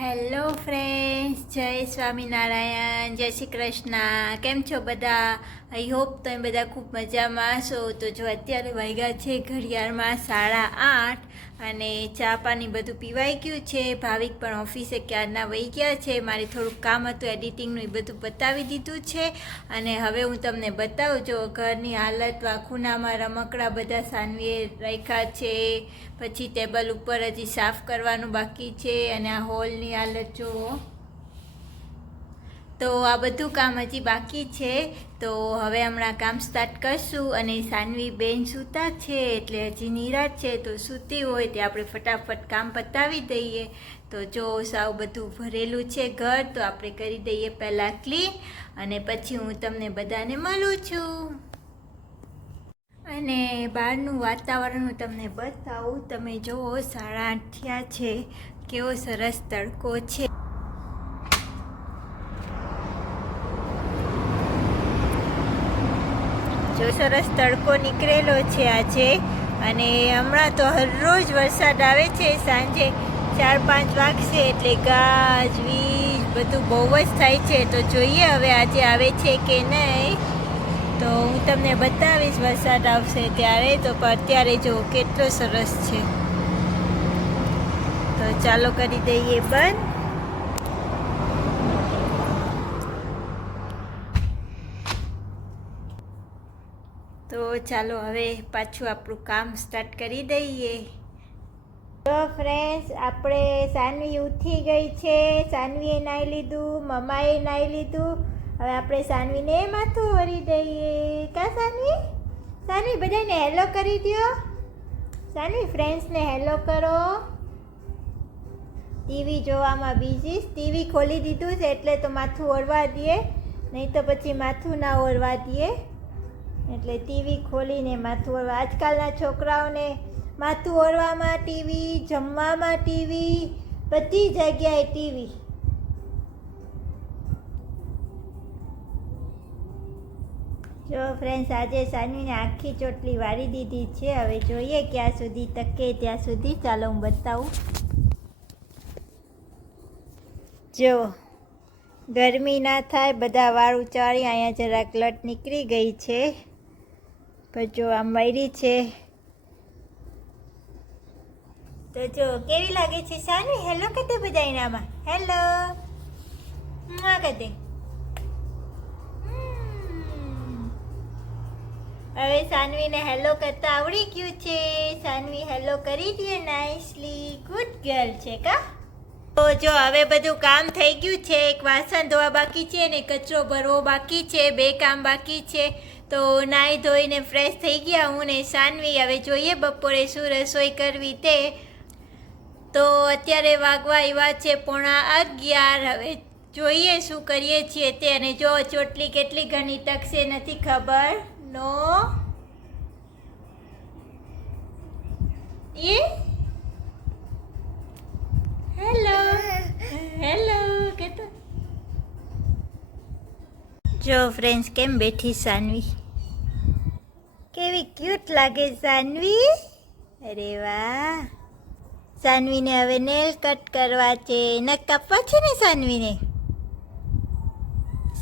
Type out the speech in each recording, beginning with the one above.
Hello friends જય સ્વામિનારાયણ, જય શ્રી કૃષ્ણ. કેમ છો બધા? આઈ હોપ તમે બધા ખૂબ મજામાં છો તો જો અત્યારે વાગ્યા છે ઘડિયાળમાં સાડા આઠ અને ચા પાણી બધું પીવાઈ ગયું છે. ભાવિક પણ ઓફિસે ક્યારના વહી ગયા છે. મારે થોડુંક કામ હતું, એડિટિંગનું એ બધું બતાવી દીધું છે. અને હવે હું તમને બતાવું, જો ઘરની હાલત, વાખુનામાં રમકડા બધા સાનવીએ રાખ્યા છે. પછી ટેબલ ઉપર હજી સાફ કરવાનું બાકી છે. અને આ હોલની હાલત જુઓ. તો આ બધું કામ હજી બાકી છે. તો હવે હમણાં કામ સ્ટાર્ટ કરશું અને સાનવી બેન સૂતા છે, એટલે હજી નિરાશ છે. તો સૂતી હોય તે આપણે ફટાફટ કામ પતાવી દઈએ. તો જો સાવ બધું ભરેલું છે ઘર, તો આપણે કરી દઈએ પહેલાં ક્લીન અને પછી હું તમને બધાને મળું છું. અને બહારનું વાતાવરણ હું તમને બતાવું. તમે જુઓ સાડા આઠ થયા છે. કેવો સરસ તડકો છે. સરસ તડકો નીકળેલો છે આજે. અને હમણાં તો હરરોજ વરસાદ આવે છે, સાંજે ચાર પાંચ વાગશે એટલે ગાજ, વીજ બધું બહુ જ થાય છે. તો જોઈએ હવે આજે આવે છે કે નહીં. તો હું તમને બતાવીશ વરસાદ આવશે ત્યારે. તો અત્યારે જો કેટલો સરસ છે. તો ચાલો કરી દઈએ બંધ તો ચાલો હવે પાછું આપણું કામ સ્ટાર્ટ કરી દઈએ. તો ફ્રેન્ડ્સ આપણે સાનવી ઉઠી ગઈ છે. સાનવીએ નાહી લીધું, મમ્માએ નાહી લીધું. હવે આપણે સાનવીને માથું વરી દઈએ. કા સાનવી? સાનવી, બધાને હેલો કરી દો સાનવી ફ્રેન્ડ્સને હેલો કરો. ટીવી જોવામાં બીજી ટીવી ખોલી દીધું છે એટલે તો માથું ઓળવા દઈએ. નહીં તો પછી માથું ના ઓળવા દઈએ. એટલે ટીવી ખોલીને માથું ઓળવા આજકાલના છોકરાઓને માથું ઓળવામાં ટીવી જમવામાં ટીવી બધી જગ્યાએ ટીવી જો ફ્રેન્ડ્સ આજે સાનવીને આખી ચોટલી વાળી દીધી છે. હવે જોઈએ ક્યાં સુધી તકે, ત્યાં સુધી. ચાલો હું બતાવું. જો, ગરમી ના થાય, બધા વાળ ઉચાળી અહીંયા જરાક લટ નીકળી ગઈ છે. પણ જો આમ વાયરી છે. તો જો કેવી લાગે છે સાનવી હેલો કદે બધા એનામાં હેલો માં કતે હવે સાનવીને હેલો કરતા આવડી ગયું છે. સાનવી હેલો કરી દે નાઇસલી ગુડ ગર્લ છે કા? તો જો હવે બધું કામ થઈ ગયું છે, એક વાસણ ધોવા બાકી છે ને કચરો ભરવો બાકી છે, બે કામ બાકી છે, તો નાહી ધોઈને ફ્રેશ થઈ ગયા હું ને સાનવી. હવે જોઈએ બપોરે શું રસોઈ કરવી તે. તો અત્યારે વાગવા એવા છે પોણા અગિયાર. હવે જોઈએ શું કરીએ છીએ તે અને જો ચોટલી કેટલી ઘણી તકશે નથી ખબર. નો. એ જો ફ્રેન્ડ્સ કેમ બેઠી સાનવી? કેવી ક્યુટ લાગે સાનવી? અરે વાહ. સાનવીને હવે નેલ કટ કરવા છે. નખ કાપવા છે ને સાનવીને?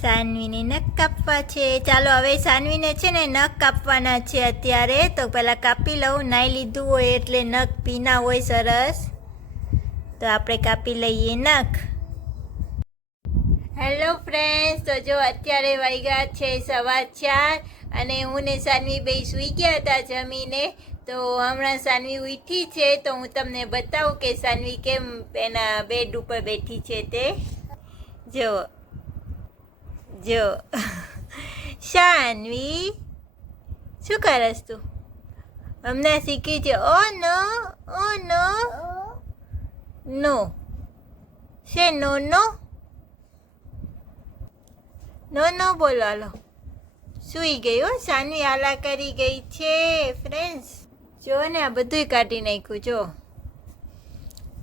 સાનવીને નખ કાપવા છે. ચાલો હવે સાનવીને છે ને નખ કાપવાના છે અત્યારે. તો પહેલાં કાપી લઉં, નાઈ લીધું હોય એટલે નખ પીના હોય સરસ. તો આપણે કાપી લઈએ નખ. હેલો ફ્રેન્ડ્સ તો જો અત્યારે વાગ્યા છે સવા ચાર અને હું ને સાનવી બે સૂઈ ગયા હતા જમીને. તો હમણાં સાનવી ઉઠી છે તો હું તમને બતાવું કે સાનવી કેમ એના બેડ ઉપર બેઠી છે તે. જો જો. શાનવી શું કરસ તું? હમણાં શીખી છે. ઓ નો ઓ નો. નો. શે નો નો? નો નો બોલો, હાલો. સૂઈ ગઈ હો સાનવી આલા કરી ગઈ છે ફ્રેન્ડ્સ જો ને આ બધુંય કાઢી નાખ્યું, જો.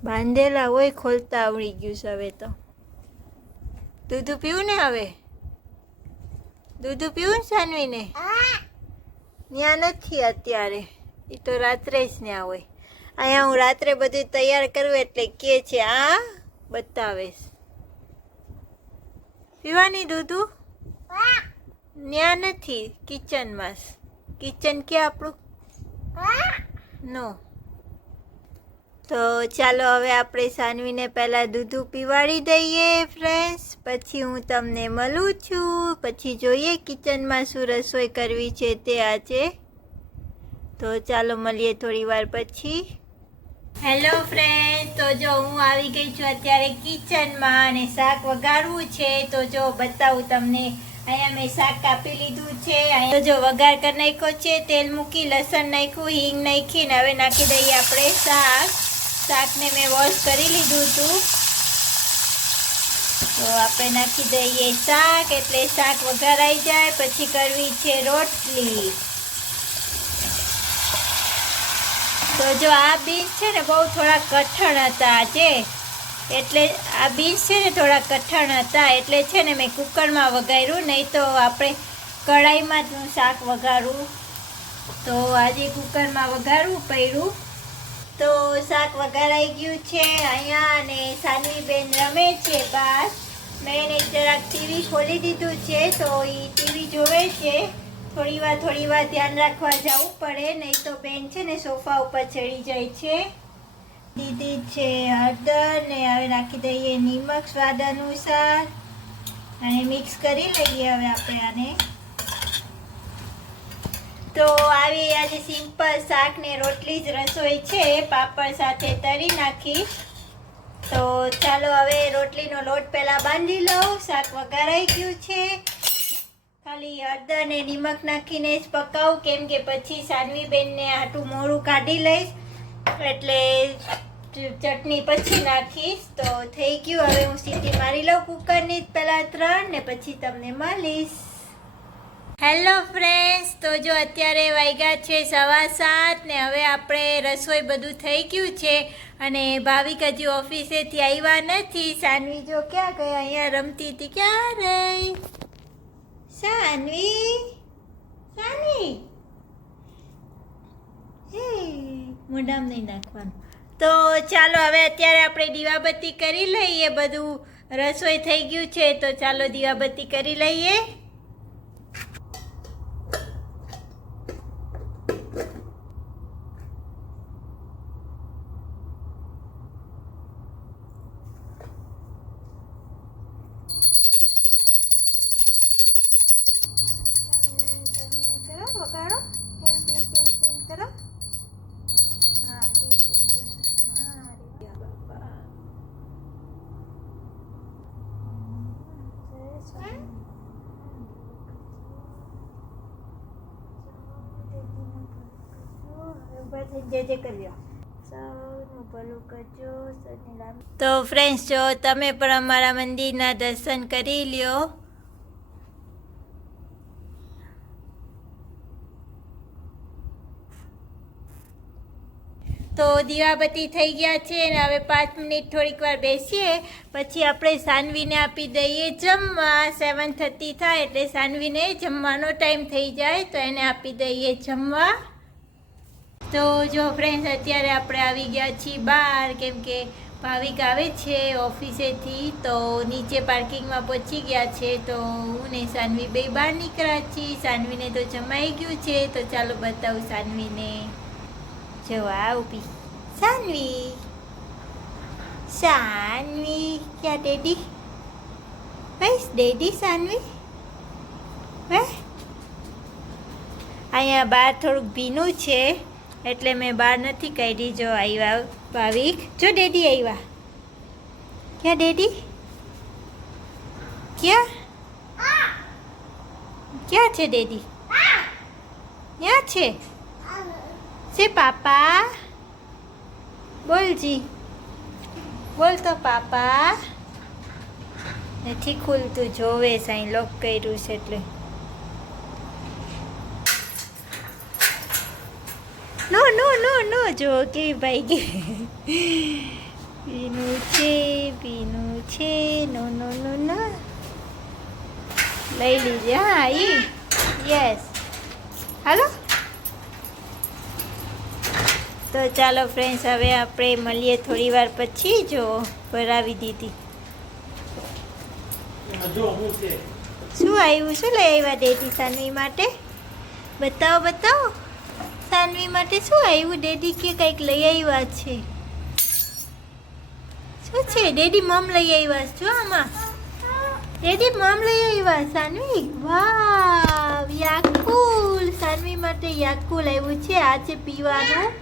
બાંધેલા હોય, ખોલતા આવડી ગયું છે હવે તો. દૂધ પીવું ને હવે? દૂધ પીવું ને સાનવીને? ત્યાં નથી અત્યારે. એ તો રાત્રે જ ત્યાં હોય. અહીંયા હું રાત્રે બધું તૈયાર કરું એટલે કે છે, આ બતાવેશ પીવાની દૂધું? ન્યા નથી કિચનમાં કિચન ક્યાં આપણું? નો. તો ચાલો હવે આપણે સાનવીને પહેલાં દૂધું પીવાડી દઈએ ફ્રેન્ડ્સ પછી હું તમને મળું છું. પછી જોઈએ કિચનમાં શું રસોઈ કરવી છે તે આજે. તો ચાલો મળીએ થોડી વાર પછી. હેલો ફ્રેન્ડ તો જો હું આવી ગઈ છું અત્યારે કિચનમાં અને શાક વગાડવું છે, તો જો બતાવું તમને અહીંયા મેં શાક કાપી લીધું છે. અહીંયા જો વઘાર કરી નાખ્યો છે. તેલ મૂકી, લસણ નાખ્યું, હિંગ નાખીને હવે નાખી દઈએ આપણે શાક. શાકને મેં વોશ કરી લીધું હતું. તો આપણે નાખી દઈએ શાક એટલે શાક વઘારાઈ જાય. પછી કરવી છે રોટલી. તો જો આ બીજ છે ને બહુ થોડા કઠણ હતા આજે. એટલે આ બીન્સ છે ને થોડા કઠણ હતા, એટલે છે ને મેં કુકરમાં વઘાર્યું, નહીં તો આપણે કઢાઈમાં જ હું શાક વઘારું. તો આજે કુકરમાં વઘારવું પડ્યું. તો શાક વઘારાઈ ગયું છે અહીંયા અને સાનવીબેન રમે છે બહાર. મેં એને જરાક ટીવી ખોલી દીધું છે, તો એ ટીવી જોવે છે. થોડી વાર થોડી વાર ધ્યાન રાખવા જવું પડે, નહીં તો બેન છે ને સોફા ઉપર ચડી જાય છે. દીદી છે, હળદર ને હવે નાખી દઈએ નિમક, સ્વાદ અનુસાર. અને મિક્સ કરી લઈએ હવે આપણે આને. તો આવી આજે સિમ્પલ શાક ને રોટલી જ રસોઈ છે, પાપડ સાથે તરી નાખી. તો ચાલો હવે રોટલીનો લોટ પહેલાં બાંધી લઉં. શાક વઘારાઈ ગયું છે. ખાલી હળદર ને નિમક નાખીને જ પકાવું, કેમ કે પછી સાનવી બેનને આટું મોડું કાઢી લઈશ. એટલે ચટણી પછી નાખીશ. તો થઈ ગયું. હવે હું સીટી મારી લઉં કુકરની પહેલાં ત્રણ ને પછી તમને મળીશ. હેલો ફ્રેન્ડ્સ તો જો અત્યારે વાગ્યા છે સવા સાત ને હવે આપણે રસોઈ બધું થઈ ગયું છે અને ભાવિક હજી ઓફિસેથી આવ્યા નથી. સાનવી જો ક્યાં ગયા? અહીંયા રમતી હતી ક્યાં રહી સાનવી? સાનવી હે, મોઢામાં નહીં નાખવાનું. તો ચાલો હવે અત્યારે આપણે દીવાબત્તી કરી લઈએ. બધું રસોઈ થઈ ગયું છે, તો ચાલો દીવાબત્તી કરી લઈએ કરો વગાડો ટીંગ ટીંગ ટીંગ ટીંગ કરો હા ટીંગ ટીંગ ટીંગ હા રે ગયા બાપા હમ, સરસ વાગ્યું. હવે ઊભા થઈને તો ફ્રેન્ડ્સ જો તમે પણ અમારા મંદિરના દર્શન કરી લ્યો. તો દીવાબત્તી થઈ ગયા છે અને હવે પાંચ મિનિટ થોડીક વાર બેસીએ. પછી આપણે સાનવીને આપી દઈએ જમવા. સેવન થર્ટી થાય એટલે સાનવીને જમવાનો ટાઈમ થઈ જાય તો એને આપી દઈએ જમવા. તો જો ફ્રેન્ડ્સ અત્યારે આપણે આવી ગયા છીએ બહાર, કેમ કે ભાવિક આવે છે ઓફિસેથી, તો નીચે પાર્કિંગમાં પહોંચી ગયા છે. તો હું ને સાનવી બે બહાર નીકળ્યા છીએ. સાનવીને તો જમાઈ ગયું છે. તો ચાલો બતાવું સાનવીને. જો આ ઊભી. સાનવી. સાનવી, ક્યાં ડેડી? બસ, ડેડી સાનવી. હે? અહીંયા બહાર થોડુંક ભીનું છે. એટલે મેં બહાર નથી કાઢી જો આવ્યા ભાવિક. જો ડેડી આવ્યા ક્યાં ડેડી? ક્યાં? ક્યાં છે ડેડી? ક્યાં છે? છે પાપા? બોલજી. બોલ તો પાપા. નથી ખુલતું, જોવે સાંઈ લોક કર્યું છે એટલે. નો નો નો નો જો કેવી ભાઈ કે પીનું છે પીનું છે નો નો નો નો લઈ લીજે હા ઈ યસ હાલો તો ચાલો ફ્રેન્ડ્સ હવે આપણે મળીએ થોડી વાર પછી જો ભરાવી દીધી છે શું આવ્યું શું લઈ આવ્યા દેતી સાનવી માટે બતાવો બતાવો સાનવી માટે શું આવ્યું ડેડી કે કંઈક લઈ આવ્યા છે. શું છે? ડેડી મમ લઈ આવ્યા છો આમાં. ડેડી મમ લઈ આવ્યા, સાનવી? વાવ, યાકુલ. સાનવી માટે યાકુલ આવ્યું છે. આ છે પીવાનું.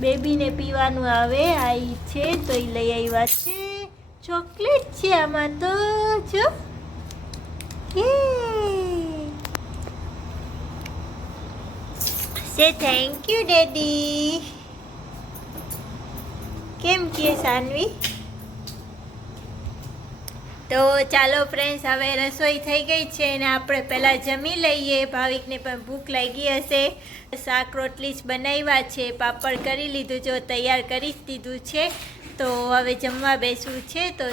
બેબીને પીવાનું આવે. આ છે તો એ લઈ આવ્યા છે. ચોકલેટ છે આમાં તો, જો. Yay! Say thank you, Daddy. કેમ કે સાનવી? તો ચાલો ફ્રેન્ડ્સ હવે રસોઈ થઈ ગઈ છે અને આપણે પહેલાં જમી લઈએ. ભાવિકને પણ ભૂખ લાગી હશે. શાક રોટલી જ બનાવ્યા છે. પાપડ કરી લીધું જો તૈયાર કરી જ દીધું છે. તો હવે જમવા બેસવું છે. તો